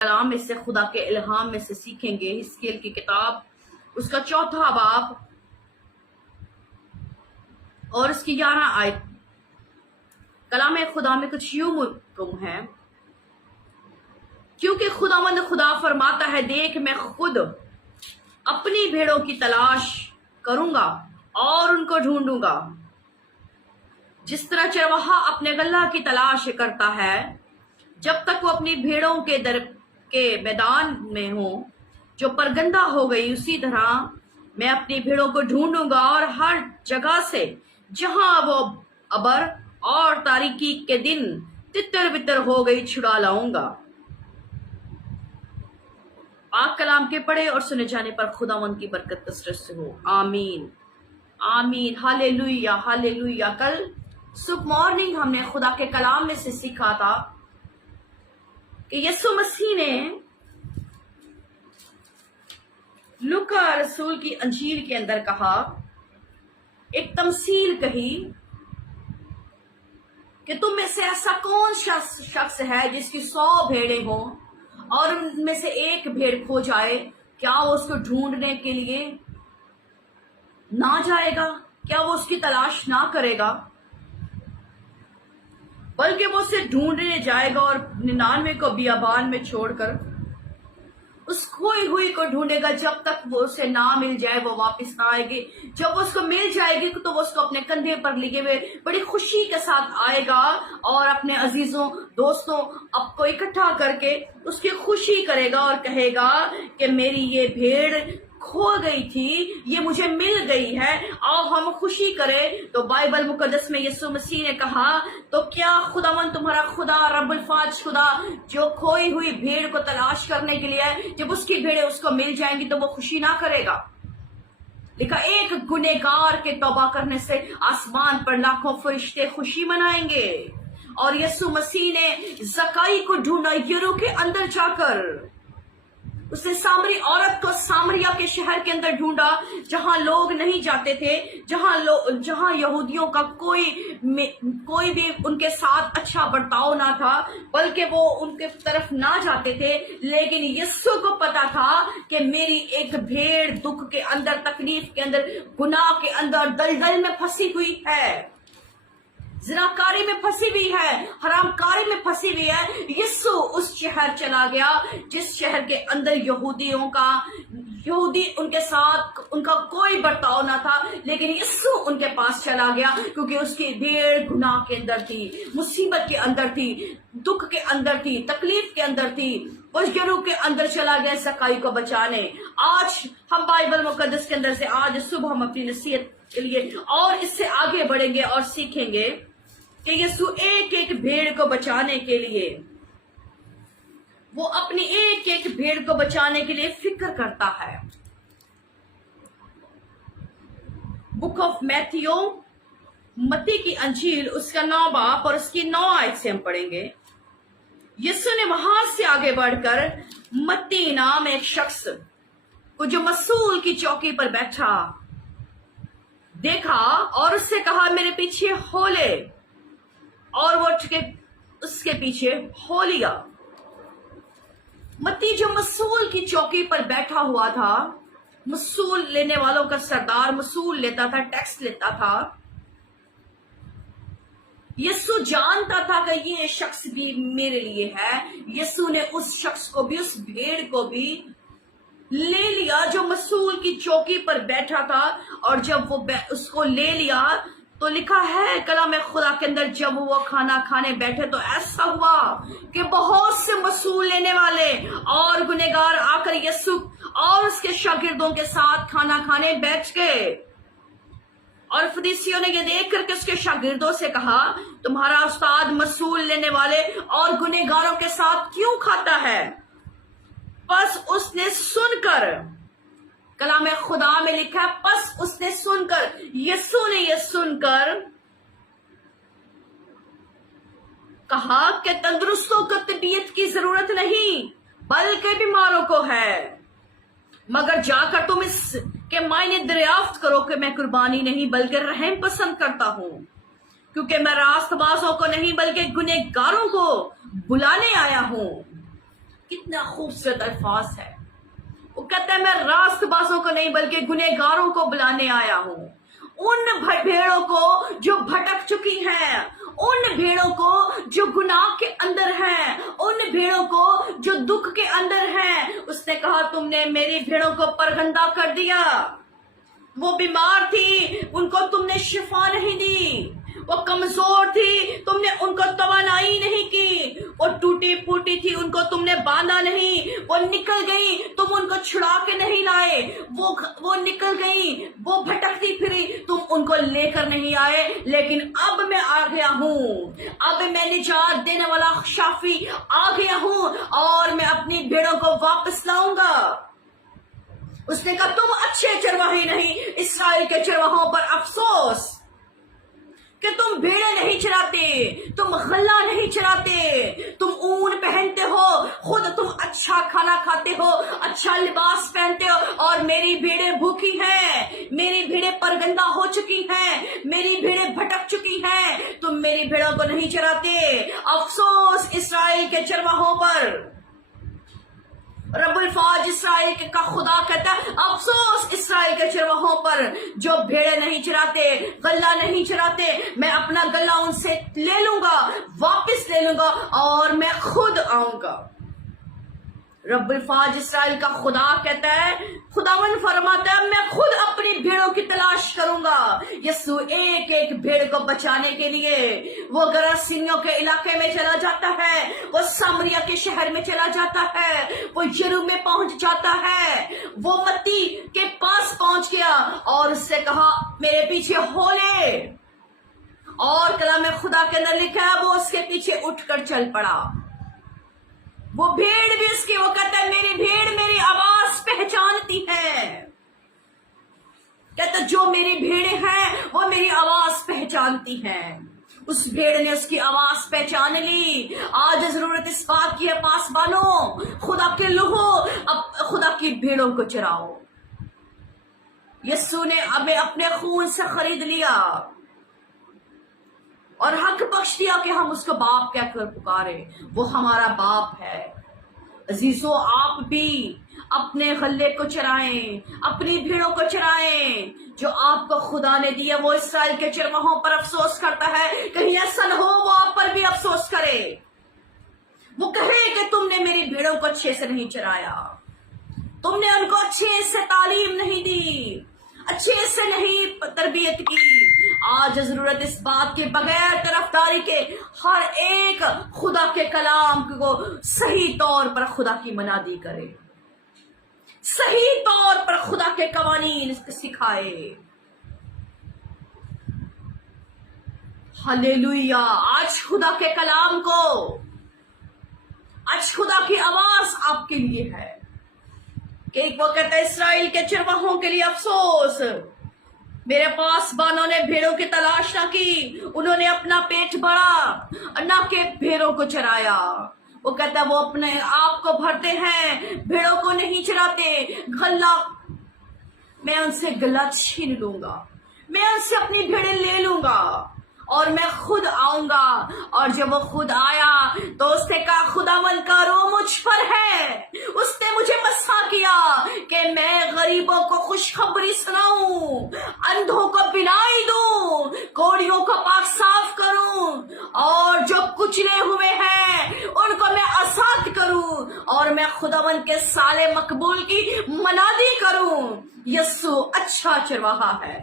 कलाम में से, खुदा के इल्हाम में से सीखेंगे। हिस्केल की किताब उसका 4 बाब और उसकी 11 आयत। कलाम खुदा में कुछ यूं मुकम है, क्योंकि खुदावंद खुदा फरमाता है, देख मैं खुद अपनी भेड़ों की तलाश करूंगा और उनको ढूंढूंगा। जिस तरह चरवाहा अपने गल्ला की तलाश करता है जब तक वो अपनी भेड़ों के दर के मैदान में हो जो परगंदा हो गई, उसी तरह मैं अपनी भेड़ों को ढूंढूंगा और हर जगह से जहां वो अबर और तारीकी के दिन तितर बितर हो गई छुड़ा लाऊंगा। पाक कलाम के पढ़े और सुने जाने पर खुदावंद की बरकत कसरत से हो। आमीन आमीन, हालेलुया हालेलुया। कल सुबह मॉर्निंग हमने खुदा के कलाम में से सीखा था कि यीशु मसीह ने लूका रसूल की अंजील के अंदर कहा, एक तमसील कही कि तुम में से ऐसा कौन शख्स है जिसकी 100 भेड़ें हों और उनमें से एक भेड़ खो जाए, क्या वो उसको ढूंढने के लिए ना जाएगा? क्या वो उसकी तलाश ना करेगा? बल्कि वो उसे ढूंढने जाएगा और 99 को बियाबान में छोड़कर उस खोई हुई को ढूंढेगा जब तक वो उसे ना मिल जाए, वो वापस ना आएगी। जब वो उसको मिल जाएगी तो वो उसको अपने कंधे पर लिए हुए बड़ी खुशी के साथ आएगा और अपने अजीजों दोस्तों आपको इकट्ठा करके उसकी खुशी करेगा और कहेगा कि मेरी ये भेड़ खो गई थी, ये मुझे मिल गई है, आओ हम खुशी करें। तो बाइबल मुकद्दस में यीशु मसीह ने कहा, तो क्या खुदावन तुम्हारा खुदा रब्बुल फाज खुदा जो खोई हुई भेड़ को तलाश करने के लिए जब उसकी भेड़ें उसको मिल जाएंगी तो वो खुशी ना करेगा? लिखा, एक गुनहगार के तौबा करने से आसमान पर लाखों फरिश्ते खुशी मनाएंगे। और यीशु मसीह ने जकाई को ढूंढा यरू के अंदर जाकर। उसने सामरी औरत को सामरिया के शहर के अंदर ढूंढा जहां लोग नहीं जाते थे, जहां यहूदियों का कोई भी उनके साथ अच्छा बर्ताव ना था, बल्कि वो उनके तरफ ना जाते थे। लेकिन यीशु को पता था कि मेरी एक भेड़ दुख के अंदर, तकलीफ के अंदर, गुनाह के अंदर, दलदल में फंसी हुई है, जिनाकारी में फंसी हुई है, हरामकारी में फंसी हुई है। यीशु उस शहर चला गया जिस शहर के अंदर यहूदी उनके साथ उनका कोई बर्ताव ना था, लेकिन यीशु उनके पास चला गया क्योंकि उसकी भेड़ गुनाह के अंदर थी, मुसीबत के अंदर थी, दुख के अंदर थी, तकलीफ के अंदर थी। वो यरू के अंदर चला गया सकाई को बचाने। आज हम बाइबल मुकद्दस के अंदर से आज सुबह हम अपनी नसीहत के लिए और इससे आगे बढ़ेंगे और सीखेंगे कि यीशु एक एक भेड़ को बचाने के लिए, वो अपनी एक एक भेड़ को बचाने के लिए फिक्र करता है। बुक ऑफ मैथ्यू, मत्ती की अंजील उसका 9 बाब और उसकी 9 आयत से हम पढ़ेंगे। यीशु ने वहां से आगे बढ़कर मत्ती नाम एक शख्स को जो मसूल की चौकी पर बैठा देखा और उससे कहा, मेरे पीछे हो ले। और वो उसके पीछे हो लिया। मत्ती जो मसूल की चौकी पर बैठा हुआ था, मसूल लेने वालों का सरदार, मसूल लेता था, टैक्स लेता था। यीशु जानता था कि ये शख्स भी मेरे लिए है। यीशु ने उस शख्स को भी, उस भेड़ को भी ले लिया जो मसूल की चौकी पर बैठा था। और जब वो उसको ले लिया तो लिखा है कलाम खुदा के अंदर, जब वो खाना खाने बैठे तो ऐसा हुआ कि बहुत से मसूल लेने वाले और गुनहगार आकर यीशु और उसके शागिर्दों के साथ खाना खाने बैठ गए। और फरीसियों ने ये देख करके उसके शागिर्दों से कहा, तुम्हारा उस्ताद मसूल लेने वाले और गुनहगारों के साथ क्यों खाता है? बस उसने सुनकर, कलाम खुदा में लिखा है, बस उसने सुनकर, यीशु ने ये सुनकर कहा कि तंदुरुस्तों को तबीयत की जरूरत नहीं बल्कि बीमारों को है। मगर जाकर तुम इसके मायने दरियाफ्त करो कि मैं कुर्बानी नहीं बल्कि रहम पसंद करता हूं, क्योंकि मैं रास्तबाजों को नहीं बल्कि गुनहगारों को बुलाने आया हूं। کتنا خوبصورت الفاظ ہے. وہ کہتا ہے میں راست بازوں کو نہیں بلکہ گنہگاروں کو بلانے آیا ہوں. ان بھیڑوں کو جو بھٹک چکی ہیں، ان بھیڑوں کو جو گناہ کے اندر ہیں، ان بھیڑوں کو جو دکھ کے اندر ہیں. اس نے کہا تم نے میری بھیڑوں کو پرگندہ کر دیا. وہ بیمار تھی، ان کو تم نے شفا نہیں دی. وہ کمزور تھی، تم نے ان کو توانائی نہیں کی. وہ ٹوٹی پھوٹی تھی، ان کو تم نے باندھا نہیں. وہ نکل گئی، تم ان کو چھڑا کے نہیں لائے. وہ نکل گئی، وہ بھٹکتی پھری، تم ان کو لے کر نہیں آئے. لیکن اب میں آ گیا ہوں، اب میں نجات دینے والا شافی آ گیا ہوں، اور میں اپنی بھیڑوں کو واپس لاؤں گا. اس نے کہا تم اچھے چرواہے نہیں، اسرائیل کے چرواہوں پر افسوس کہ تم بھیڑیں نہیں چراتے، تم غلہ نہیں چراتے، تم اون پہنتے ہو، خود تم اچھا کھانا کھاتے ہو، اچھا لباس پہنتے ہو، اور میری بھیڑیں بھوکی ہیں، میری بھیڑیں پرگندہ ہو چکی ہیں، میری بھیڑیں بھٹک چکی ہیں، تم میری بھیڑوں کو نہیں چراتے. افسوس اسرائیل کے چرواہوں پر. رب الفاظ اسرائیل کا خدا کہتا ہے افسوس اسرائیل کے چرواہوں پر جو بھیڑیں نہیں چراتے، غلہ نہیں چراتے. میں اپنا غلہ ان سے لے لوں گا، واپس لے لوں گا، اور میں خود آؤں گا. رب الفاظ اسرائیل کا خدا کہتا ہے، خداوند فرماتا ہے میں خود اپنی بھیڑوں کی تلاش کروں گا. یسوع ایک ایک بھیڑ کو بچانے کے لیے وہ گراسینیوں کے علاقے میں چلا جاتا ہے، وہ سامریا کے شہر میں چلا جاتا ہے، وہ یرو میں پہنچ جاتا ہے. وہ متی کے پاس پہنچ گیا اور اس سے کہا میرے پیچھے ہو لے، اور کلام خدا کے اندر لکھا ہے وہ اس کے پیچھے اٹھ کر چل پڑا. وہ بھیڑ بھی اس کی، وہ کہتا ہے میری بھیڑ میری آواز پہچانتی ہے. کہتا جو میری بھیڑیں ہیں وہ میری آواز پہچانتی ہیں. اس بھیڑ نے اس کی آواز پہچان لی. آج ضرورت اس بات کی ہے پاسبانوں، خدا کے لوگوں، اب خدا کی بھیڑوں کو چراؤ. یسوع نے ہمیں اپنے خون سے خرید لیا اور حق بخش دیا کہ ہم اس کو باپ کہہ کر پکارے. وہ ہمارا باپ ہے. عزیزو آپ بھی اپنے غلے کو چرائیں، اپنی بھیڑوں کو چرائیں جو آپ کو خدا نے دی ہے. وہ اسرائیل کے چرواہوں پر افسوس کرتا ہے، کہیں ایسا نہ ہو وہ آپ پر بھی افسوس کرے. وہ کہے کہ تم نے میری بھیڑوں کو اچھے سے نہیں چرایا، تم نے ان کو اچھے سے تعلیم نہیں دی، اچھے سے نہیں تربیت کی. آج ضرورت اس بات کے بغیر طرفداری کے ہر ایک خدا کے کلام کو صحیح طور پر خدا کی منادی کرے، صحیح طور پر خدا کے قوانین سکھائے. ہلیلویا. آج خدا کے کلام کو، آج خدا کی آواز آپ کے لیے ہے کہ وہ کہتا ہے اسرائیل کے چرواہوں کے لیے افسوس، میرے پاس بانوں نے بھیڑوں کی تلاش نہ کی، انہوں نے اپنا پیٹ بھرا نہ کہ بھیڑوں کو چرایا. وہ کہتا ہے وہ اپنے آپ کو بھرتے ہیں، بھیڑوں کو نہیں چراتے. غلہ میں ان سے غلہ چھین لوں گا، میں ان سے اپنی بھیڑیں لے لوں گا، اور میں خود آؤں گا. اور جب وہ خود آیا تو اس نے کہا خداوند کا روح مجھ پر ہے، اس نے مجھے مسا کیا کہ میں غریبوں کو خوشخبری سناؤں، اندھوں کو بینائی دوں، کوڑیوں کو پاک صاف کروں، اور جو کچلے ہوئے ہیں ان کو میں آزاد کروں، اور میں خداوند کے سال مقبول کی منادی کروں. یسوع اچھا چرواہا ہے.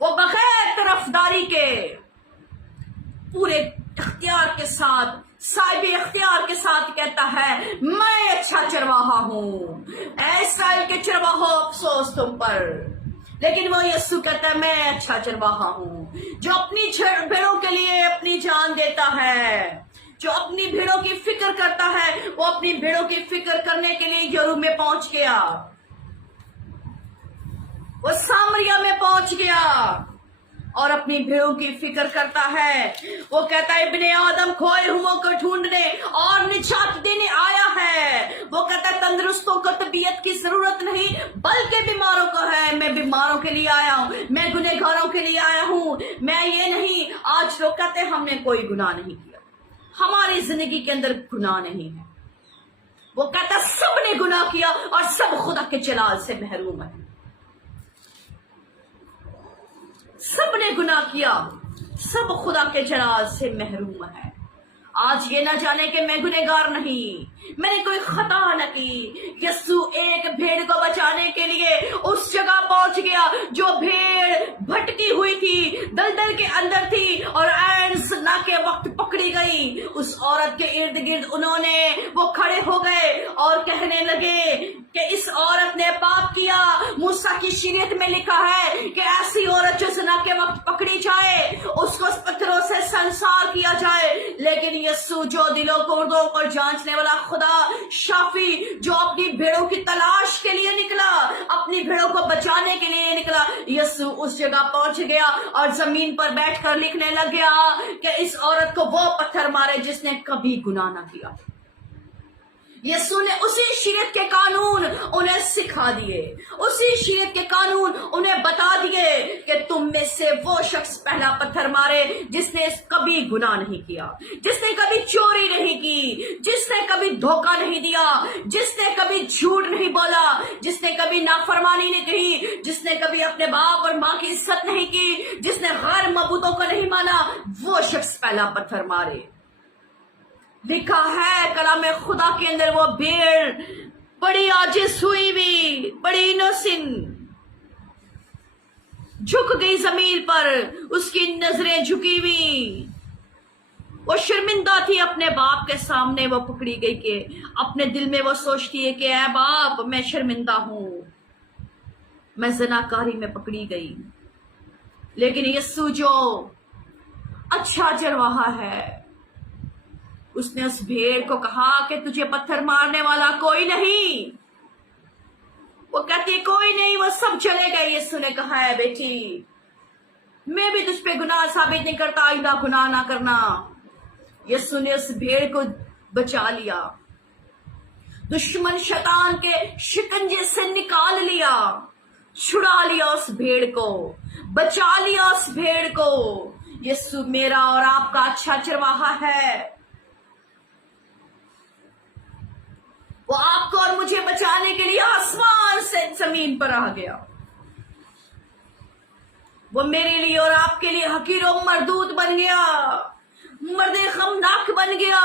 وہ بغیر طرفداری کے پورے اختیار کے ساتھ، صاحب اختیار کے ساتھ کہتا ہے میں اچھا چرواہا ہوں. اے اسرائیل کے چرواہو افسوس تم پر. لیکن وہ یسوع کہتا ہے میں اچھا چرواہا ہوں جو اپنی بھیڑوں کے لیے اپنی جان دیتا ہے، جو اپنی بھیڑوں کی فکر کرتا ہے. وہ اپنی بھیڑوں کی فکر کرنے کے لیے یرو میں پہنچ گیا، وہ سامریا میں پہنچ گیا اور اپنی بھیڑوں کی فکر کرتا ہے. وہ کہتا ہے ابن آدم کھوئے ہوئوں کو ڈھونڈنے اور نجات دینے آیا ہے. وہ کہتا ہے تندرستوں کو طبیعت کی ضرورت نہیں بلکہ بیماروں کو ہے. میں بیماروں کے لیے آیا ہوں، میں گنہگاروں کے لیے آیا ہوں. میں یہ نہیں، آج لوگ کہتے ہیں ہم نے کوئی گناہ نہیں کیا، हमारी जिंदगी के अंदर गुनाह नहीं है। वो कहता सब ने गुनाह किया और सब खुदा के जलाल से महरूम है। सब ने गुनाह किया, सब खुदा के जलाल से महरूम है। आज ये ना जाने कि मैं गुनहगार नहीं, मैंने कोई खता न की। यीशु एक भेड़ को बचाने के लिए उस जगह पहुंच गया जो भेड़ भटकी हुई थी, दलदल के अंदर थी और ऐन सना के वक्त पकड़ी गई। उस औरत के इर्द गिर्द उन्होंने वो खड़े हो गए और कहने लगे कि इस औरत ने पाप किया। मूसा की शरीयत में लिखा है कि ऐसी औरत जो ज़िना के वक्त पकड़ी जाए उसको पत्थरों से संसार किया जाए। लेकिन यीशु जो दिलों को जांचने वाला खुदा शाफी, जो अपनी भेड़ों की तलाश के लिए निकला, अपनी भेड़ों को बचाने के लिए निकला, यीशु उस जगह पहुंच गया और जमीन पर बैठकर लिखने लग गया कि इस औरत को वो पत्थर मारे जिसने कभी गुनाह ना किया। यीशु ने उसी शरीयत के कानून उन्हें सिखा दिए, उसी शरीयत के कानून उन्हें बता दिए कि तुम में से वो शख्स पहला पत्थर मारे जिसने कभी गुनाह नहीं किया, जिसने कभी चोरी नहीं की, जिसने कभी धोखा नहीं दिया, जिसने कभी झूठ नहीं बोला, जिसने कभी नाफरमानी नहीं कही, जिसने कभी अपने बाप और माँ की इज्जत नहीं की, जिसने गैर मबूतों को नहीं माना, वो शख्स पहला पत्थर मारे। लिखा है कलाम खुदा के अंदर वो भेड़ बड़ी आजिज़ हुई भी, बड़ी इनोसेंट, झुक गई जमीन पर, उसकी नजरें झुकी हुई, वो शर्मिंदा थी अपने बाप के सामने। वो पकड़ी गई कि अपने दिल में वो सोचती है कि ऐ बाप मैं शर्मिंदा हूं, मैं ज़नाकारी में पकड़ी गई। लेकिन यीशु जो अच्छा चरवाहा है, उसने उस भेड़ को कहा कि तुझे पत्थर मारने वाला कोई नहीं। वो कहती है कोई नहीं, वो सब चले गए। यीशु ने कहा है बेटी मैं भी तुझ पे गुनाह साबित नहीं करता, आइंदा गुनाह ना करना। यीशु ने उस भेड़ को बचा लिया, दुश्मन शैतान के शिकंजे से निकाल लिया, छुड़ा लिया उस भेड़ को, बचा लिया उस भेड़ को। यीशु मेरा और आपका अच्छा चरवाहा है। वो आपको और मुझे बचाने के लिए आसमान से जमीन पर आ गया। वो मेरे लिए और आपके लिए हकीर और मरदूद बन गया, मर्द खमनाक बन गया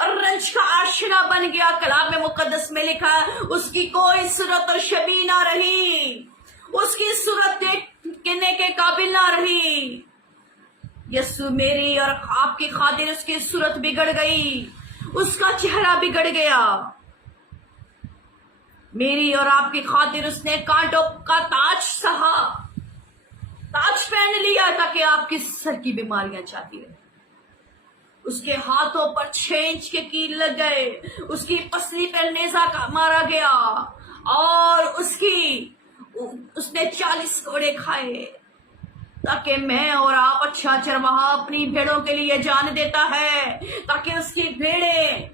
और रंज का आशना बन गया। कलाम मुकद्दस में लिखा उसकी कोई सूरत और शबीह ना रही, उसकी सूरत देखने के काबिल ना रही। यीशु मेरी और आपकी खातिर उसकी सूरत बिगड़ गई, उसका चेहरा बिगड़ गया। मेरी और आपकी खातिर उसने कांटों का ताज सहा, ताज पहन लिया ताकि आपकी सर की बीमारियां जाती रहे। उसके हाथों पर 6 इंच के कील लग गए, उसकी पसली पर नेजा का मारा गया और उसने 40 कोड़े खाए ताकि मैं और आप अच्छा चरवाहा अपनी भेड़ों के लिए जान देता है ताकि उसकी भेड़ें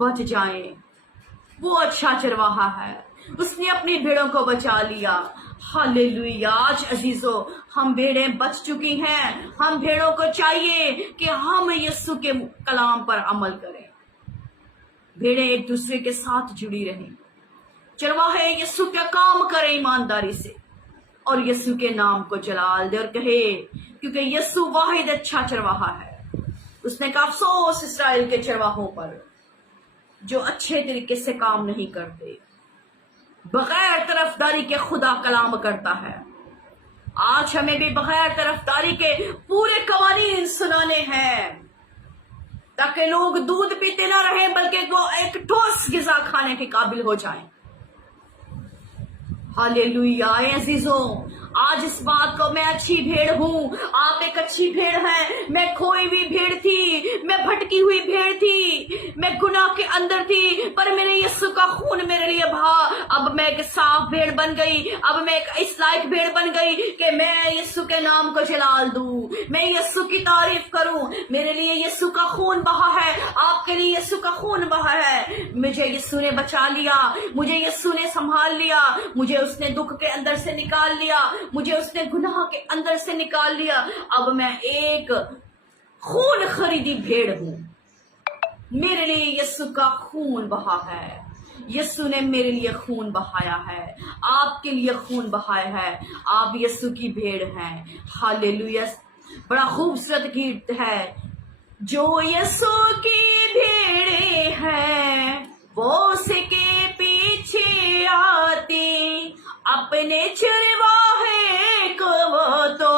बच जाएं। वो अच्छा चरवाहा है, उसने अपनी भेड़ों को बचा लिया। हालेलुया। आज अजीजों हम भेड़ें बच चुकी हैं। हम भेड़ों को चाहिए कि हम यीशु के कलाम पर अमल करें। भेड़ें एक दूसरे के साथ जुड़ी रहें, चरवाहे यीशु का काम करें ईमानदारी से और यीशु के नाम को जलाल दे और कहे क्योंकि यीशु वाहिद अच्छा चरवाहा है। उसने कहा अफसोस इस्राएल के चरवाहों पर जो अच्छे तरीके से काम नहीं करते, बगैर तरफदारी के खुदा कलाम करता है। आज हमें भी बगैर तरफदारी के पूरे कवानीन सुनाने हैं ताकि लोग दूध पीते ना रहे बल्कि वो एक ठोस गिज़ा खाने के काबिल हो जाएं। हालेलुया। अजीजों आज इस बात को मैं अच्छी भेड़ हूँ, आप एक अच्छी भेड़ हैं। मैं खोई हुई भेड़ थी, मैं भटकी हुई भेड़ थी, मैं गुनाह के अंदर थी, पर मेरे यीशु का खून मेरे लिए बहा। अब मैं एक साफ भेड़ बन गई, अब मैं एक इस लायक भेड़ बन गई कि मैं यीशु के नाम को जलाल दूं, मैं यीशु की तारीफ करूं। मेरे लिए यीशु का खून बहा है, आपके लिए यीशु का खून बहा है। मुझे यीशु ने बचा लिया, मुझे यीशु ने संभाल लिया, मुझे उसने दुख के अंदर से निकाल लिया, मुझे उसने गुनाह के अंदर से निकाल लिया। अब मैं एक खून खरीदी भेड़ हूं। मेरे लिए यीशु का खून बहा है। यीशु ने मेरे लिए खून बहाया है, आपके लिए खून बहाया है। आप यीशु की भेड़ हैं। हालेलुया। बड़ा खूबसूरत गीत है। जो यीशु की भेड़े हैं वो उसके पीछे आती, अपने चरवाहे को वो तो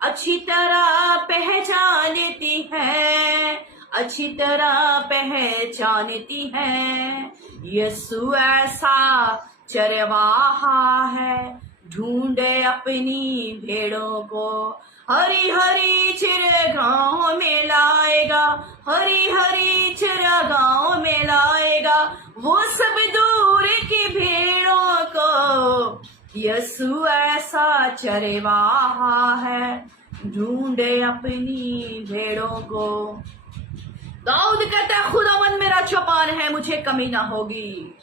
अच्छी तरह पहचानती है, अच्छी तरह पहचानती है। यीशु ऐसा चरवाहा है, ढूंढे अपनी भेड़ों को, हरी हरी चिरगांव में लाएगा, हरी हरी चिरगांव में लाएगा वो सब दूर की भेड़ों को। यीशु ऐसा चरवाहा है, ढूंढे अपनी भेड़ों को। दाऊद कहता है खुदावंद मेरा चौपान है, मुझे कमी ना होगी।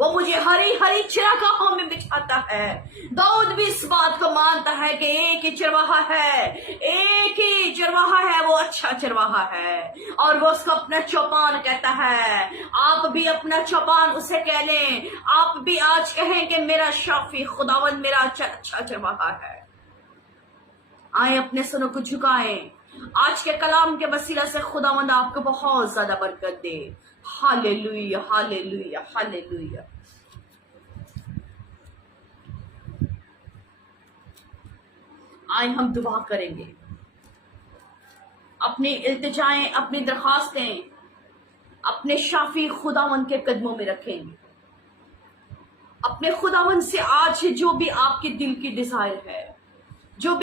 वो मुझे हरी हरी चरागाहों में बिठाता है। दाऊद भी इस बात को मानता है कि एक ही चरवाहा है, एक ही चरवाहा है, वो अच्छा चरवाहा है और वो उसको अपना चौपान कहता है। आप भी अपना चौपान उसे कह लें। आप भी आज कहें कि मेरा शाफी खुदावंद मेरा अच्छा चरवाहा है। आए अपने सुनों को झुकाएं। आज के कलाम के वसीला से खुदावंद आपको बहुत ज्यादा बरकत दे। Hallelujah, hallelujah, hallelujah. आए हम दुआ करेंगे, अपनी इल्तिजाएं, अपनी दरखास्तें अपने शाफी खुदावंद के कदमों में रखेंगे। अपने खुदावंद से आज जो भी आपके दिल की डिजायर है, जो